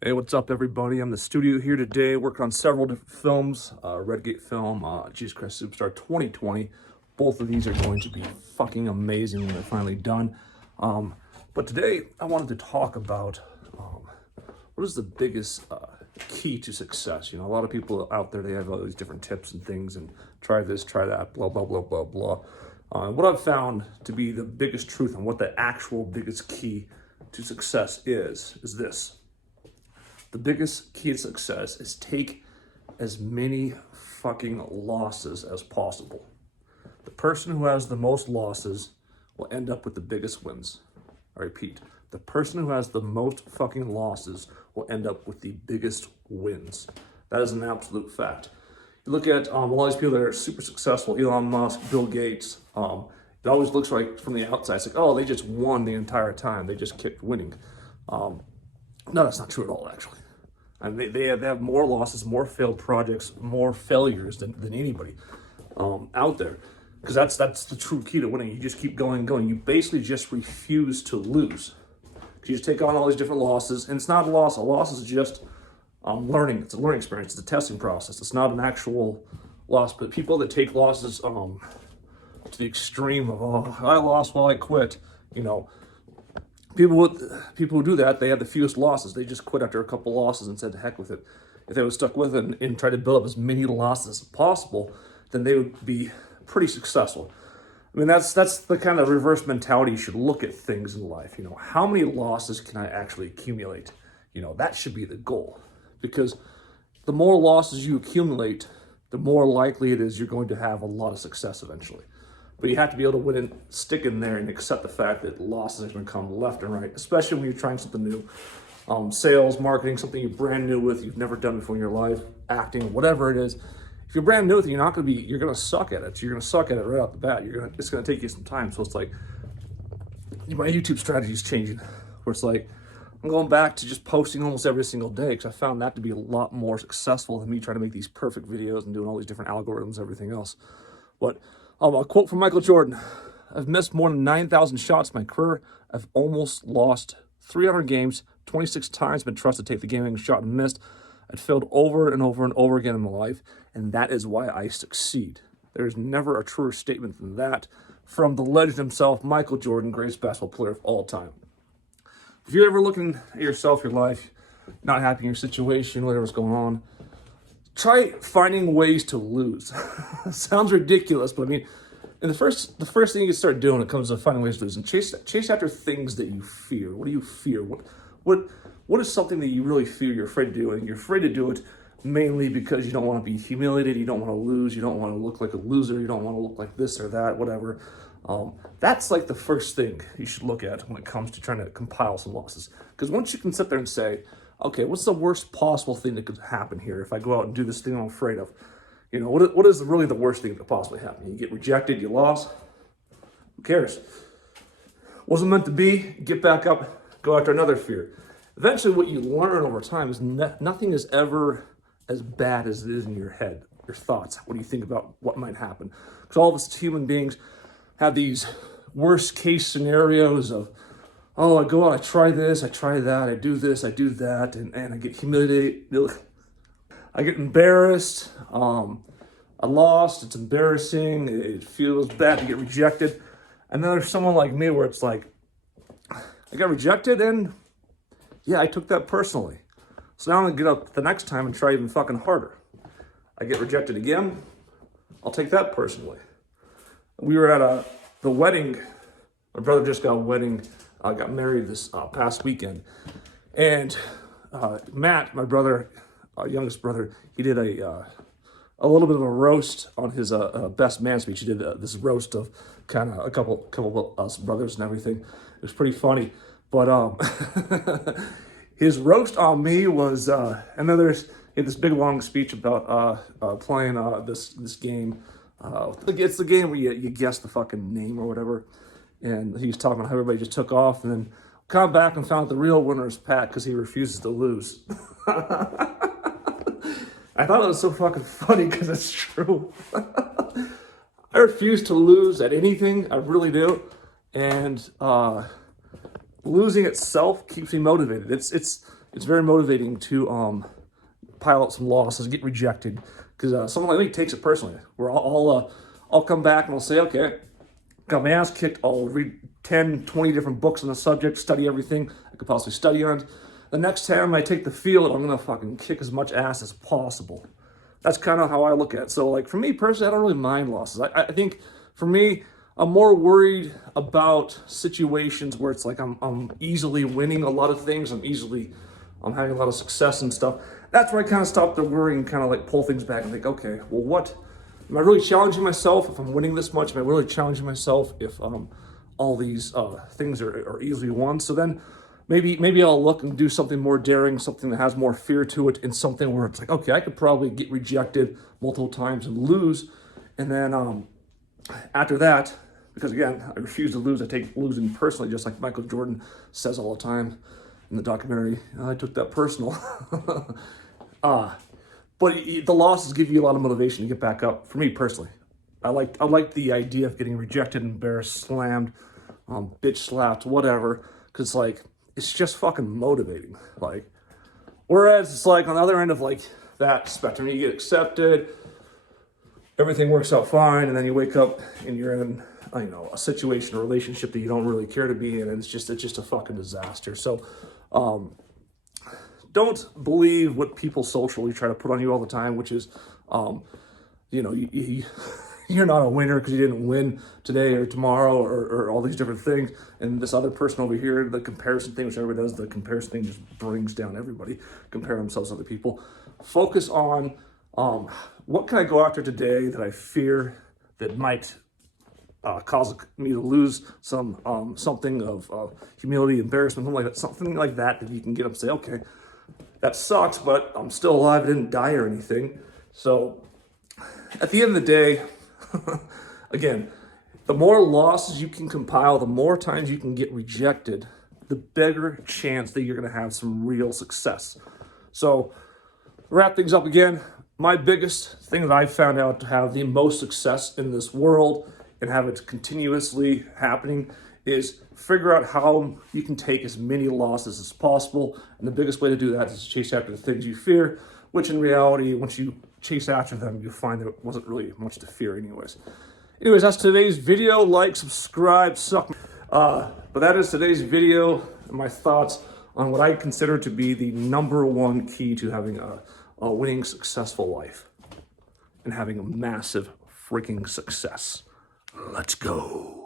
Hey, what's up, everybody? I'm in the studio here today, working on several different films. Redgate film, Jesus Christ Superstar 2020. Both of these are going to be fucking amazing when they're finally done. But today, I wanted to talk about what is the biggest key to success. You know, a lot of people out there, they have all these different tips and things, and try this, try that, blah, blah, blah, blah, blah. What I've found to be the biggest truth and what the actual biggest key to success is this. The biggest key to success is take as many fucking losses as possible. The person who has the most losses will end up with the biggest wins. I repeat, the person who has the most fucking losses will end up with the biggest wins. That is an absolute fact. You look at a lot of these people that are super successful, Elon Musk, Bill Gates, it always looks like from the outside, it's like, oh, they just won the entire time. They just kept winning. No, that's not true at all, actually. And they have more losses, more failed projects, more failures than anybody out there. Because that's the true key to winning. You just keep going and going. You basically just refuse to lose. You just take on all these different losses, and it's not a loss. A loss is just learning. It's a learning experience. It's a testing process. It's not an actual loss. But people that take losses to the extreme of, oh, I lost while I quit, you know, people who do that, they have the fewest losses. They just quit after a couple losses and said, heck with it. If they would stuck with it and tried to build up as many losses as possible, then they would be pretty successful. I mean, that's the kind of reverse mentality you should look at things in life. You know, how many losses can I actually accumulate? You know, that should be the goal. Because the more losses you accumulate, the more likely it is you're going to have a lot of success eventually. But you have to be able to win and stick in there and accept the fact that losses are going to come left and right, especially when you're trying something new. Sales, marketing, something you're brand new with, you've never done before in your life, acting, whatever it is. If you're brand new with it, you're going to suck at it. You're going to suck at it right off the bat. It's going to take you some time. So it's like, my YouTube strategy is changing, where it's like, I'm going back to just posting almost every single day because I found that to be a lot more successful than me trying to make these perfect videos and doing all these different algorithms, everything else. But a quote from Michael Jordan: I've missed more than 9,000 shots in my career. I've almost lost 300 games, 26 times been trusted to take the game-winning shot and missed. I've failed over and over and over again in my life, and that is why I succeed. There's never a truer statement than that from the legend himself, Michael Jordan, greatest basketball player of all time. If you're ever looking at yourself, your life, not happy in your situation, whatever's going on, try finding ways to lose. Sounds ridiculous, but I mean, and the first thing you can start doing when it comes to finding ways to lose, and chase after things that you fear. What do you fear? What is something that you really fear you're afraid to do? And you're afraid to do it mainly because you don't want to be humiliated, you don't want to lose, you don't want to look like a loser, you don't want to look like this or that, whatever. That's like the first thing you should look at when it comes to trying to compile some losses. Because once you can sit there and say, okay, what's the worst possible thing that could happen here if I go out and do this thing I'm afraid of? You know, what is really the worst thing that could possibly happen? You get rejected, you lost. Who cares? Wasn't meant to be. Get back up, go after another fear. Eventually, what you learn over time is nothing is ever as bad as it is in your head, your thoughts. What do you think about what might happen? Because all of us human beings have these worst case scenarios of, oh, I go out, I try this, I try that, I do this, I do that, and I get humiliated, I get embarrassed, I lost, it's embarrassing, it feels bad to get rejected. And then there's someone like me where it's like, I got rejected and yeah, I took that personally. So now I'm gonna get up the next time and try even fucking harder. I get rejected again, I'll take that personally. We were at the wedding, my brother just got married this past weekend. And Matt, my brother, youngest brother, he did a little bit of a roast on his best man speech. He did this roast of kind of a couple of us brothers and everything. It was pretty funny. But his roast on me was, and then he had this big long speech about playing this game. It's the game where you guess the fucking name or whatever. And he was talking about how everybody just took off, and then come back and found out the real winner is Pat because he refuses to lose. I thought it was so fucking funny because it's true. I refuse to lose at anything. I really do. And losing itself keeps me motivated. It's it's very motivating to pile up some losses, get rejected, because someone like me takes it personally. Where I'll come back and I'll say, okay, got my ass kicked. I'll read 10, 20 different books on the subject, study everything I could possibly study on. The next time I take the field, I'm gonna fucking kick as much ass as possible. That's kind of how I look at it. So, like, for me personally, I don't really mind losses. I think for me, I'm more worried about situations where it's like I'm easily winning a lot of things. I'm having a lot of success and stuff. That's where I kind of stop the worrying, kind of like pull things back and think, okay, well, what am I really challenging myself if I'm winning this much? Am I really challenging myself if all these things are easily won? So then maybe I'll look and do something more daring, something that has more fear to it, and something where it's like, okay, I could probably get rejected multiple times and lose. And then after that, because again, I refuse to lose, I take losing personally, just like Michael Jordan says all the time in the documentary. I took that personal. But the losses give you a lot of motivation to get back up. For me personally, I like the idea of getting rejected, embarrassed, slammed, bitch slapped, whatever, because like it's just fucking motivating. Like, whereas it's like on the other end of like that spectrum, you get accepted, everything works out fine, and then you wake up and you're in a situation, a relationship that you don't really care to be in, and it's just a fucking disaster. So don't believe what people socially try to put on you all the time, which is you're not a winner because you didn't win today or tomorrow or all these different things. And this other person over here, the comparison thing, which everybody does, the comparison thing just brings down everybody, compare themselves to other people. Focus on what can I go after today that I fear that might cause me to lose something of humility, embarrassment, something like that you can get up and say, okay, that sucks, but I'm still alive. I didn't die or anything. So at the end of the day, again, the more losses you can compile, the more times you can get rejected, the bigger chance that you're going to have some real success. So wrap things up again. My biggest thing that I've found out to have the most success in this world and have it continuously happening is figure out how you can take as many losses as possible. And the biggest way to do that is to chase after the things you fear, which in reality, once you chase after them, you find there wasn't really much to fear anyways. That's today's video. Like, subscribe, suck. But that is today's video and my thoughts on what I consider to be the #1 key to having a winning, successful life and having a massive freaking success. Let's go.